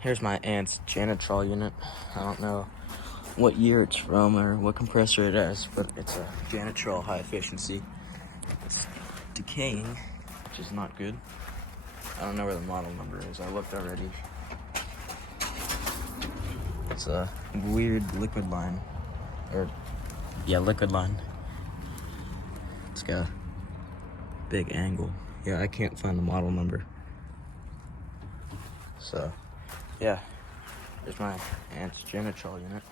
Here's my aunt's Janitrol unit. I don't know what year it's from or what compressor it has, but it's a Janitrol high efficiency. It's decaying, which is not good. I don't know where the model number is. I looked already. It's a weird liquid line. Liquid line. It's got a big angle. Yeah, I can't find the model number. So, yeah, there's my aunt's Janitrol unit.